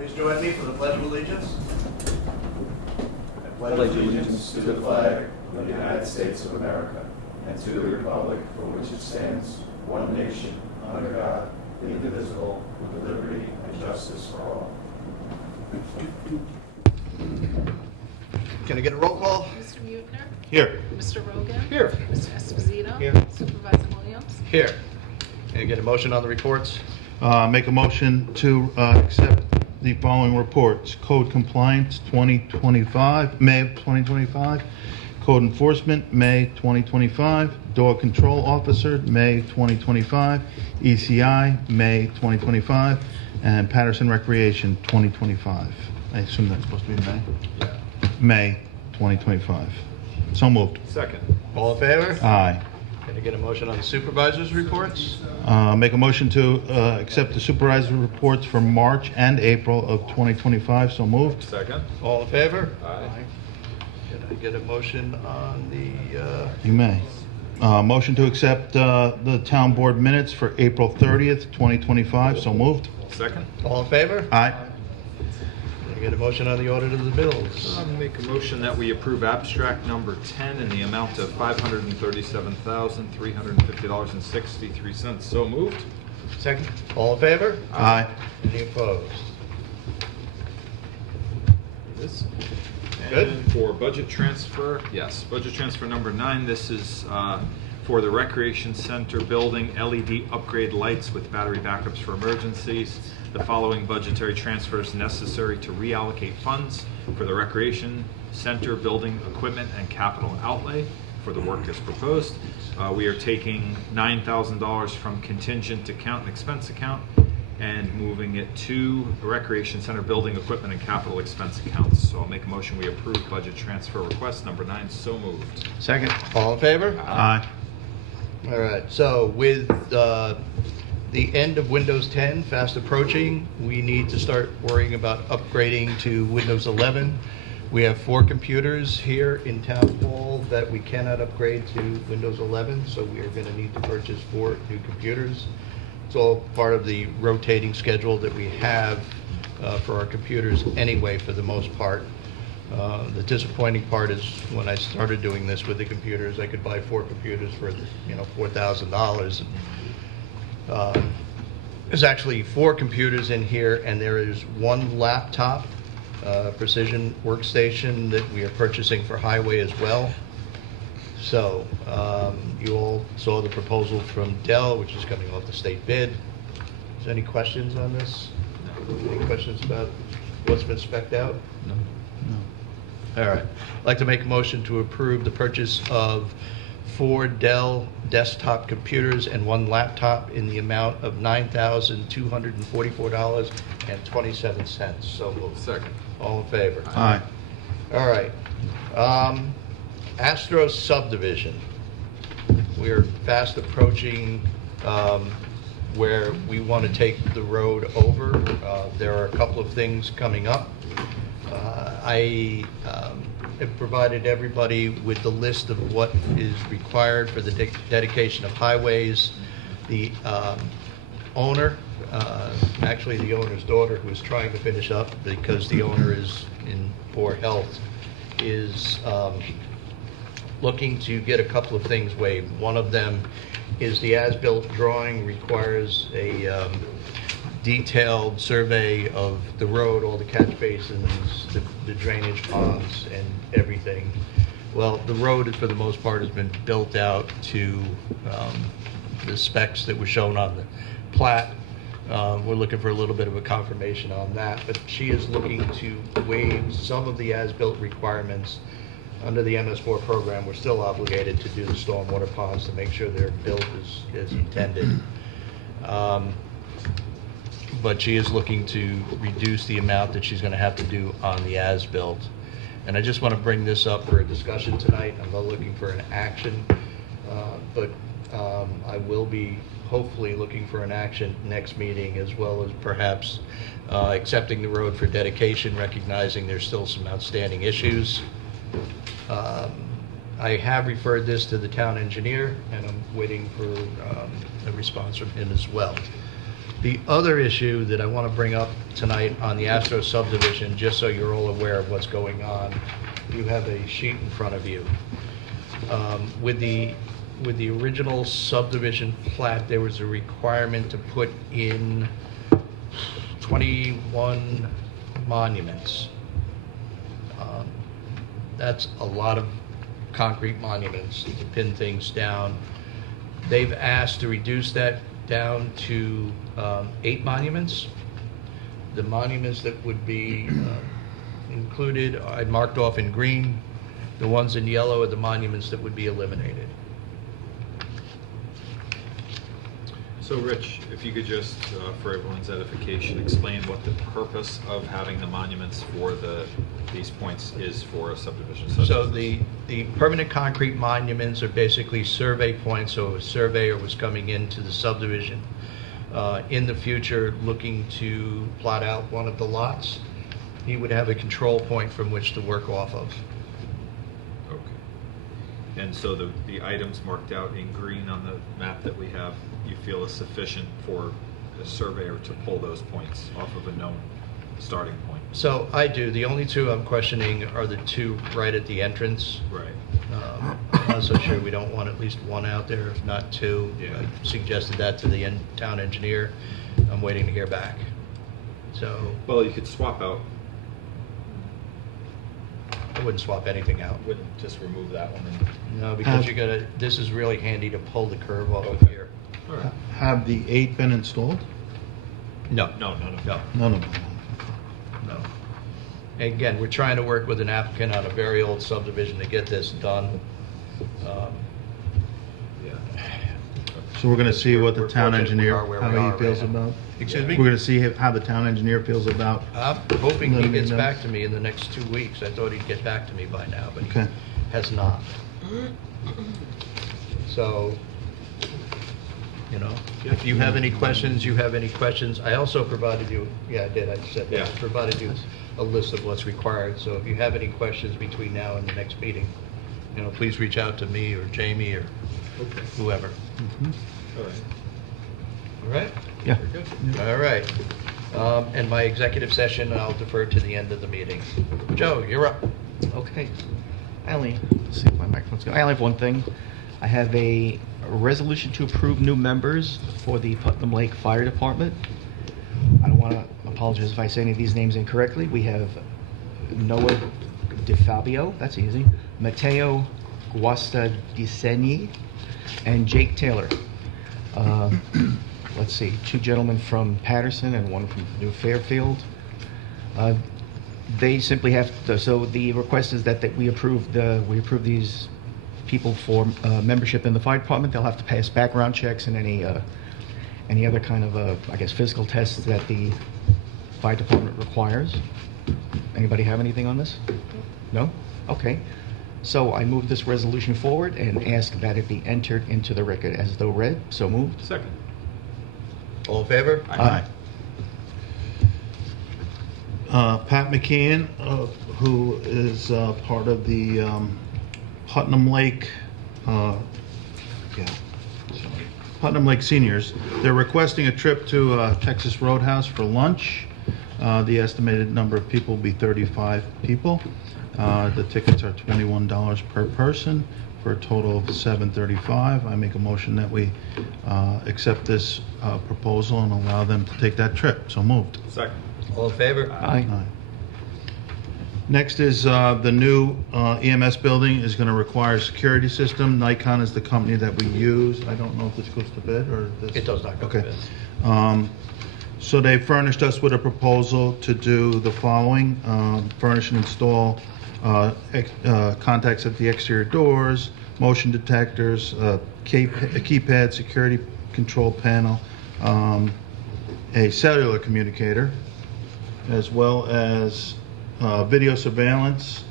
Please join me for the Pledge of Allegiance. I pledge allegiance to the flag of the United States of America and to the republic for which it stands, one nation, under God, indivisible, with liberty and justice for all. Can I get a roll call? Mr. Mutner? Here. Mr. Rogan? Here. Mr. Esposito? Here. Supervisor Williams? Here. Can I get a motion on the reports? Make a motion to accept the following reports. Code compliance 2025, May of 2025. Code enforcement, May 2025. Dog control officer, May 2025. ECI, May 2025. And Patterson Recreation, 2025. I assume that's supposed to be May? Yeah. May 2025. So moved. Second. All in favor? Aye. Can I get a motion on the supervisors' reports? Make a motion to accept the supervisory reports for March and April of 2025. So moved. Second. All in favor? Aye. Can I get a motion on the, You may. Motion to accept the town board minutes for April 30th, 2025. So moved. Second. all in favor? Aye. Can I get a motion on the audit of the bills? I'll make a motion that we approve abstract number 10 in the amount of $537,350.63. So moved. Second. All in favor? Aye. Any opposed? This. Good. And for budget transfer, yes, budget transfer number 9, this is for the Recreation Center building LED upgrade lights with battery backups for emergencies. The following budgetary transfers necessary to reallocate funds for the Recreation Center building equipment and capital outlay for the work as proposed. We are taking $9,000 from contingent account and expense account and moving it to the Recreation Center building equipment and capital expense accounts. So I'll make a motion we approve budget transfer request number 9. So moved. Second. All in favor? Aye. All right, so with the end of Windows 10 fast approaching, we need to start worrying about upgrading to Windows 11. We have 4 computers here in Town Hall that we cannot upgrade to Windows 11, so we are going to need to purchase 4 new computers. It's all part of the rotating schedule that we have for our computers anyway, for the most part. The disappointing part is when I started doing this with the computers, I could buy 4 computers for $4,000. There's actually 4 computers in here, and there is 1 laptop, Precision workstation that we are purchasing for highway as well. So you all saw the proposal from Dell, which is coming off the state bid. Is there any questions on this? Any questions about what's been spec'd out? No. All right. I'd like to make a motion to approve the purchase of 4 Dell desktop computers and 1 laptop in the amount of $9,244.27. So moved. Second. All in favor? Aye. All right. Astro subdivision. We are fast approaching where we want to take the road over. There are a couple of things coming up. I have provided everybody with the list of what is required for the dedication of highways. The owner, actually the owner's daughter, who is trying to finish up because the owner is in poor health, is looking to get a couple of things waived. One of them is the as-built drawing requires a detailed survey of the road, all the catch basins, the drainage ponds, and everything. Well, the road, for the most part, has been built out to the specs that were shown on the plat. We're looking for a little bit of a confirmation on that, but she is looking to waive some of the as-built requirements. Under the MS4 program, we're still obligated to do the stormwater ponds to make sure they're built as intended. But she is looking to reduce the amount that she's going to have to do on the as-built. And I just want to bring this up for a discussion tonight. I'm not looking for an action, but I will be hopefully looking for an action next meeting, as well as perhaps accepting the road for dedication, recognizing there's still some outstanding issues. I have referred this to the town engineer, and I'm waiting for a response from him as well. The other issue that I want to bring up tonight on the Astro subdivision, just so you're all aware of what's going on, you have a sheet in front of you. With the original subdivision plat, there was a requirement to put in 21 monuments. That's a lot of concrete monuments to pin things down. They've asked to reduce that down to 8 monuments. The monuments that would be included, I marked off in green. The ones in yellow are the monuments that would be eliminated. So Rich, if you could just, for everyone's edification, explain what the purpose of having the monuments for these points is for a subdivision such So as this. the permanent concrete monuments are basically survey points, so if a surveyor was coming into the subdivision in the future looking to plot out one of the lots, he would have a control point from which to work off of. Okay. And so the items marked out in green on the map that we have, you feel is sufficient for a surveyor to pull those points off of a known starting point? So I do. The only two I'm questioning are the two right at the entrance. Right. I'm not so sure we don't want at least one out there, if not two. Yeah. I suggested that to the town engineer. I'm waiting to hear back. So Well, you could swap out, I wouldn't swap anything out. wouldn't just remove that one and... No, because you gotta, this is really handy to pull the curve off of Okay. here. All right. Have the 8 been installed? No, No. None of them. no. Again, we're trying to work with an applicant on a very old subdivision to get this done. Yeah. So we're gonna see what the We're town fortunate we engineer, are where how we are he right feels now. about. Excuse We're me? gonna see how the town engineer feels about. I'm hoping he Letting me gets know. back to me in the next 2 weeks. I thought he'd get back to me by now, but he Okay. has not. So, you know, if you have any questions, you have any questions. I also provided you, yeah, I did, I said that. Yeah. I provided you a list of what's required. So if you have any questions between now and the next meeting, you know, please reach out to me or Jamie or Okay. whoever. All right. All right? Yeah. Very good. All right. And my executive session, I'll defer to the end of the meeting. Joe, you're up. Okay. Let's see if my microphone's going. I only have one thing. I have a resolution to approve new members for the Putnam Lake Fire Department. I don't want to apologize if I say any of these names incorrectly. We have Noah DeFabio, that's easy, Matteo Guastadisegni, and Jake Taylor. Let's see, 2 gentlemen from Patterson and 1 from New Fairfield. They simply have to, so the request is that we approve these people for membership in the fire department. They'll have to pass background checks and any other kind of I guess physical tests that the fire department requires. Anybody have anything on this? No? Okay. So I move this resolution forward and ask that it be entered into the record as though read. So moved. Second. All in favor? Aye. Pat McKeon, who is part of the Putnam Lake, Putnam Lake Seniors. They're requesting a trip to Texas Roadhouse for lunch. The estimated number of people will be 35 people. The tickets are $21 per person for a total of $735. I make a motion that we accept this proposal and allow them to take that trip. So moved. Second. All in favor? Aye. Aye. Next is the new EMS building is going to require a security system. Nikon is the company that we use. I don't know if this goes to bid or this. It does not go to Okay. bid. So they furnished us with a proposal to do the following: furnish and install contacts at the exterior doors, motion detectors, keypad, security control panel, a cellular communicator, as well as video surveillance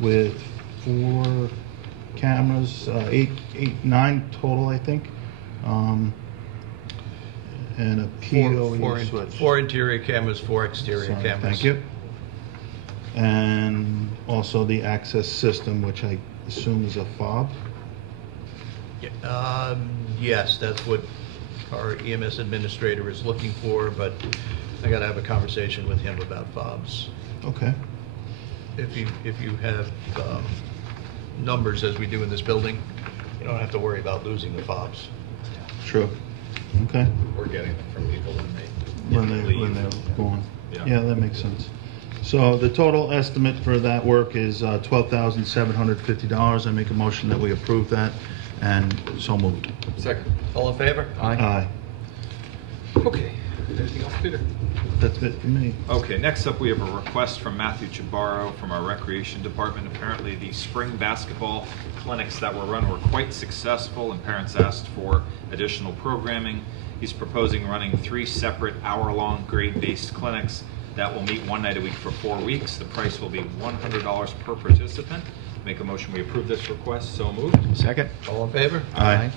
with 4 cameras, 9 total, I think, and a PoE switch. 4 interior cameras, 4 exterior Sorry, cameras. Thank you. And also the access system, which I assume is a fob. Yes, that's what our EMS administrator is looking for, but I got to have a conversation with him about fobs. Okay. If you have numbers as we do in this building, you don't have to worry about losing the fobs. True. Okay. We're getting them from people when they When they're going. Yeah. Yeah, that makes sense. So the total estimate for that work is $12,750. I make a motion that we approve that, and so moved. Second. All in favor? Aye. Okay. Anything else, Peter? That's it for me. Okay, next up, we have a request from Matthew Chabaro from our Recreation Department. Apparently, the spring basketball clinics that were run were quite successful, and parents asked for additional programming. He's proposing running 3 separate hour-long grade-based clinics that will meet 1 night a week for 4 weeks. The price will be $100 per participant. Make a motion we approve this request. So moved. Second. All in favor? Aye.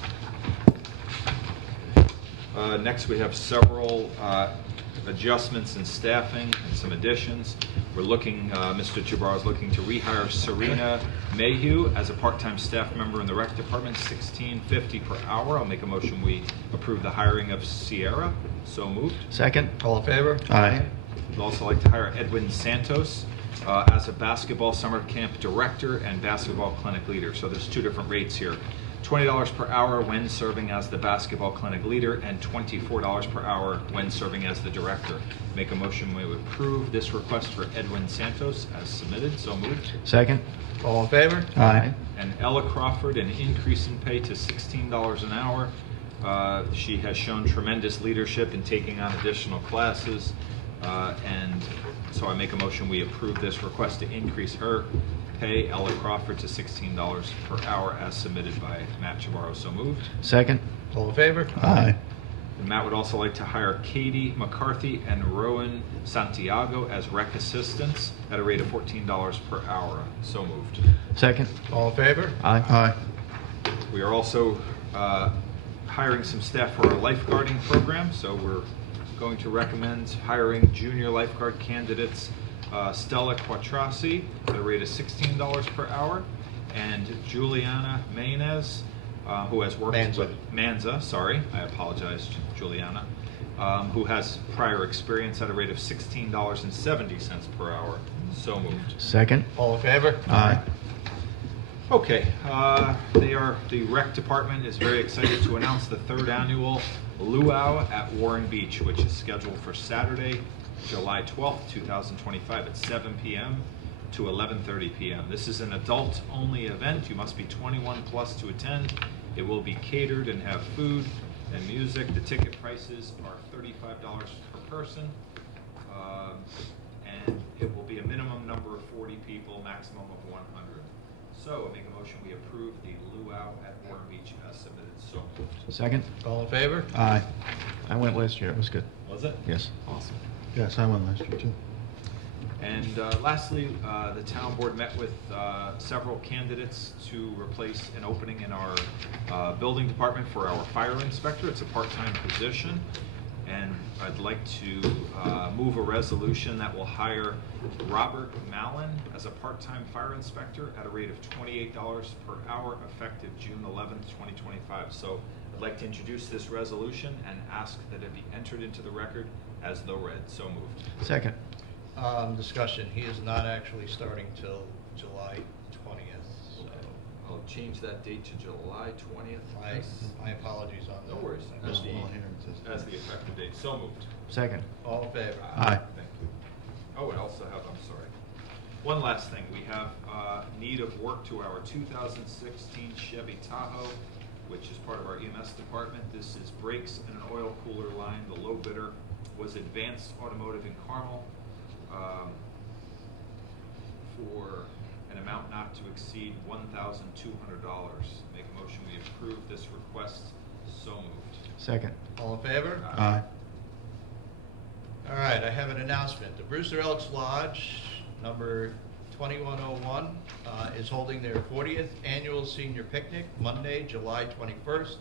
Next, we have several adjustments in staffing and some additions. We're looking, Mr. Jabbar is looking to rehire Serena Mayhew as a part-time staff member in the rec department, $16.50 per hour. I'll make a motion we approve the hiring of Sierra. So moved. Second. All in favor? Aye. We'd also like to hire Edwin Santos as a basketball summer camp director and basketball clinic leader. So there's 2 different rates here. $20 per hour when serving as the basketball clinic leader, and $24 per hour when serving as the director. Make a motion we would approve this request for Edwin Santos as submitted. So moved. Second. All in favor? Aye. And Ella Crawford, an increase in pay to $16 an hour. She has shown tremendous leadership in taking on additional classes, and so I make a motion we approve this request to increase her pay, Ella Crawford, to $16 per hour as submitted by Matt Chabaro. So moved. Second. All in favor? Aye. And Matt would also like to hire Katie McCarthy and Rowan Santiago as rec assistants at a rate of $14 per hour. So moved. Second. All in favor? Aye. Aye. We are also hiring some staff for our lifeguarding program, so we're going to recommend hiring junior lifeguard candidates Stella Quattrasi at a rate of $16 per hour, and Juliana Maynes, who has worked with Manza, sorry, I apologize, Juliana, who has prior experience at a rate of $16.70 per hour. So moved. Second. All in favor? Aye. Okay, the rec department is very excited to announce the 3rd annual Luau at Warren Beach, which is scheduled for Saturday, July 12th, 2025 at 7 p.m. to 11:30 p.m. This is an adult-only event. You must be 21 plus to attend. It will be catered and have food and music. The ticket prices are $35 per person, and it will be a minimum number of 40 people, maximum of 100. So I make a motion we approve the Luau at Warren Beach as submitted. So moved. Second. All in favor? Aye. I went last year. It was good. Was it? Yes. Awesome. Yes, I went last year too. And lastly, the town board met with several candidates to replace an opening in our building department for our fire inspector. It's a part-time position, and I'd like to move a resolution that will hire Robert Mallon as a part-time fire inspector at a rate of $28 per hour effective June 11th, 2025. So I'd like to introduce this resolution and ask that it be entered into the record as though read. So moved. Second. Discussion, he is not actually starting till July 20th, so I'll change that date to July 20th. my apologies on that. No worries. That's As all here it says. as the effective date. So moved. Second. All in favor? Aye. Thank you. Oh, I also have, I'm sorry. One last thing. We have need of work to our 2016 Chevy Tahoe, which is part of our EMS department. This is brakes and an oil cooler line. The low bidder was Advanced Automotive in Carmel for an amount not to exceed $1,200. Make a motion we approve this request. So moved. Second. All in favor? Aye. All right, I have an announcement. The Brewster Elks Lodge, number 2101, is holding their 40th annual senior picnic, Monday, July 21st,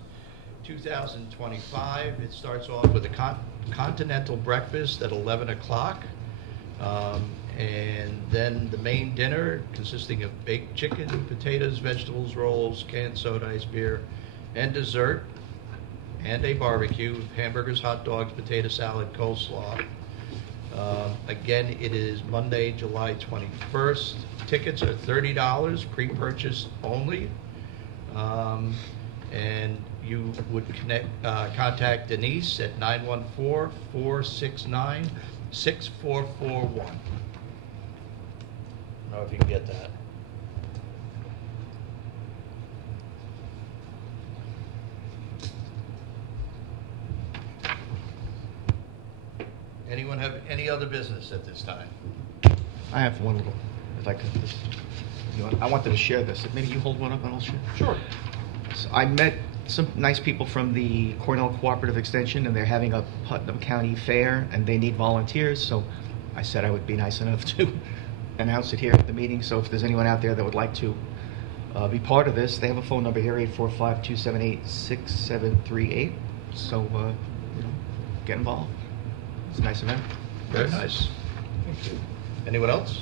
2025. It starts off with a continental breakfast at 11 o'clock. And then the main dinner consisting of baked chicken, potatoes, vegetables, rolls, canned soda, ice beer, and dessert and a barbecue, hamburgers, hot dogs, potato salad, coleslaw. Again, it is Monday, July 21st. Tickets are $30, pre-purchase only. And you would contact Denise at 914-469-6441. I don't know if you can get that. Anyone have any other business at this time? I have one little, if I could, I wanted to share this. Maybe you hold one up and I'll share. Sure. So I met some nice people from the Cornell Cooperative Extension, and they're having a Putnam County Fair, and they need volunteers, so I said I would be nice enough to announce it here at the meeting. So if there's anyone out there that would like to be part of this, they have a phone number here, 845-278-6738. So, get involved. It's a nice event. Very nice. Thank you. Anyone else?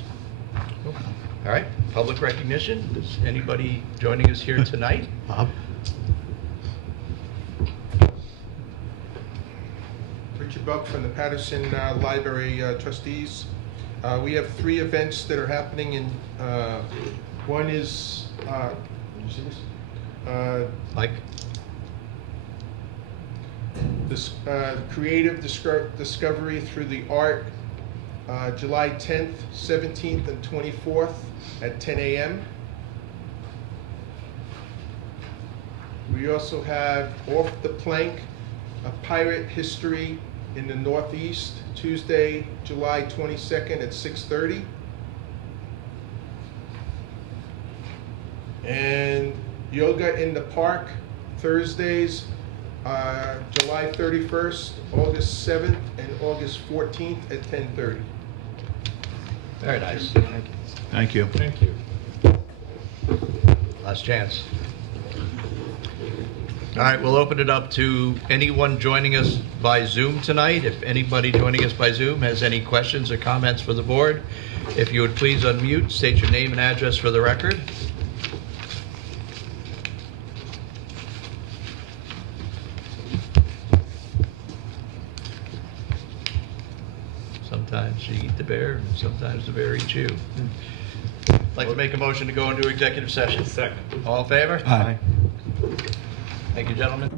All right, public recognition. Is anybody joining us here tonight? Bob? Richard Buck from the Patterson Library Trustees. We have 3 events that are happening in, one is, Mike? this creative discovery through the art, July 10th, 17th, and 24th at 10 a.m. We also have Off the Plank, a pirate history in the Northeast, Tuesday, July 22nd at 6:30. And Yoga in the Park, Thursdays, July 31st, August 7th, and August 14th at 10:30. Very nice. Thank you. Thank you. Last chance. All right, we'll open it up to anyone joining us by Zoom tonight. If anybody joining us by Zoom has any questions or comments for the board, if you would please unmute, state your name and address for the record. Sometimes you eat the bear, and sometimes the bear eats you. I'd like to make a motion to go into executive session. Second. All in favor? Aye. Thank you, gentlemen.